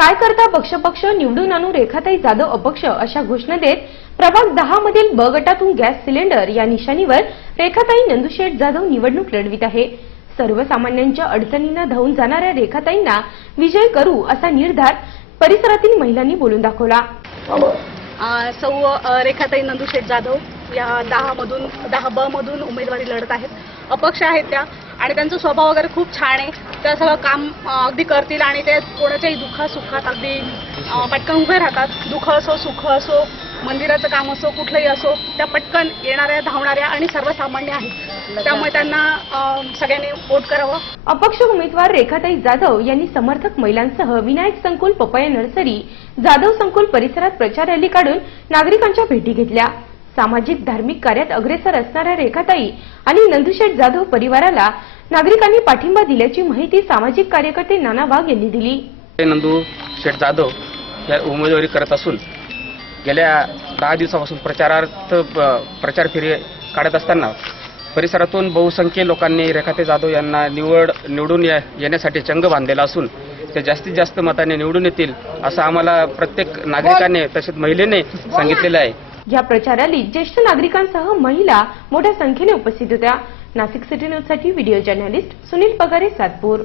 काय करता पक्ष पक्ष निवडून आणू रेखाताई जाधव अपक्ष अशा घोषणा देत प्रभाग दहा मधील ब गटातून गॅस सिलेंडर या निशाणीवर रेखाताई नंदुशेठ जाधव निवडणूक लढवित आहे. सर्वसामान्यांच्या अडचणींना धावून जाणाऱ्या रेखाताईंना विजय करू असा निर्धार परिसरातील महिलांनी बोलून दाखवला. सौ रेखाताई नंदुशेठ जाधव या दहा मधून दहा ब मधून उमेदवारी लढत आहेत. अपक्ष आहेत त्या. आणि त्यांचा स्वभाव वगैरे खूप छान आहे. त्या सगळं काम अगदी करतील आणि ते कोणाच्याही दुःखात सुखात अगदी पटकन उभे राहतात. दुःख असो सुख असो मंदिराचं काम असो कुठलंही असो त्या पटकन येणाऱ्या धावणाऱ्या आणि सर्वसामान्य आहेत. त्यामुळे त्यांना सगळ्यांनी वोट करावं. अपक्ष उमेदवार रेखाताई जाधव यांनी समर्थक महिलांसह विनायक संकुल पपया नर्सरी जाधव संकुल परिसरात प्रचार रॅली काढून नागरिकांच्या भेटी घेतल्या. सामाजिक धार्मिक कार्यात अग्रेसर असणाऱ्या रेखाताई आणि नंदुशेठ जाधव परिवाराला नागरिकांनी पाठिंबा दिल्याची माहिती सामाजिक कार्यकर्ते नाना वाघ यांनी दिली. नंदू शेठ जाधव या उमेदवारी करत असून गेल्या दहा दिवसापासून प्रचारार्थ प्रचार फेरी काढत असताना परिसरातून बहुसंख्य लोकांनी रेखाते जाधव यांना निवड निवडून येण्यासाठी चंग बांधलेला असून ते जास्तीत जास्त मताने निवडून येतील असं आम्हाला प्रत्येक नागरिकाने तसेच महिलेने सांगितलेलं आहे. या प्रचार रॅलीत ज्येष्ठ नागरिकांसह महिला मोठ्या संख्येने उपस्थित होत्या. नाशिक सिटी न्यूजसाठी व्हिडिओ जर्नलिस्ट सुनील पगारे सातपूर.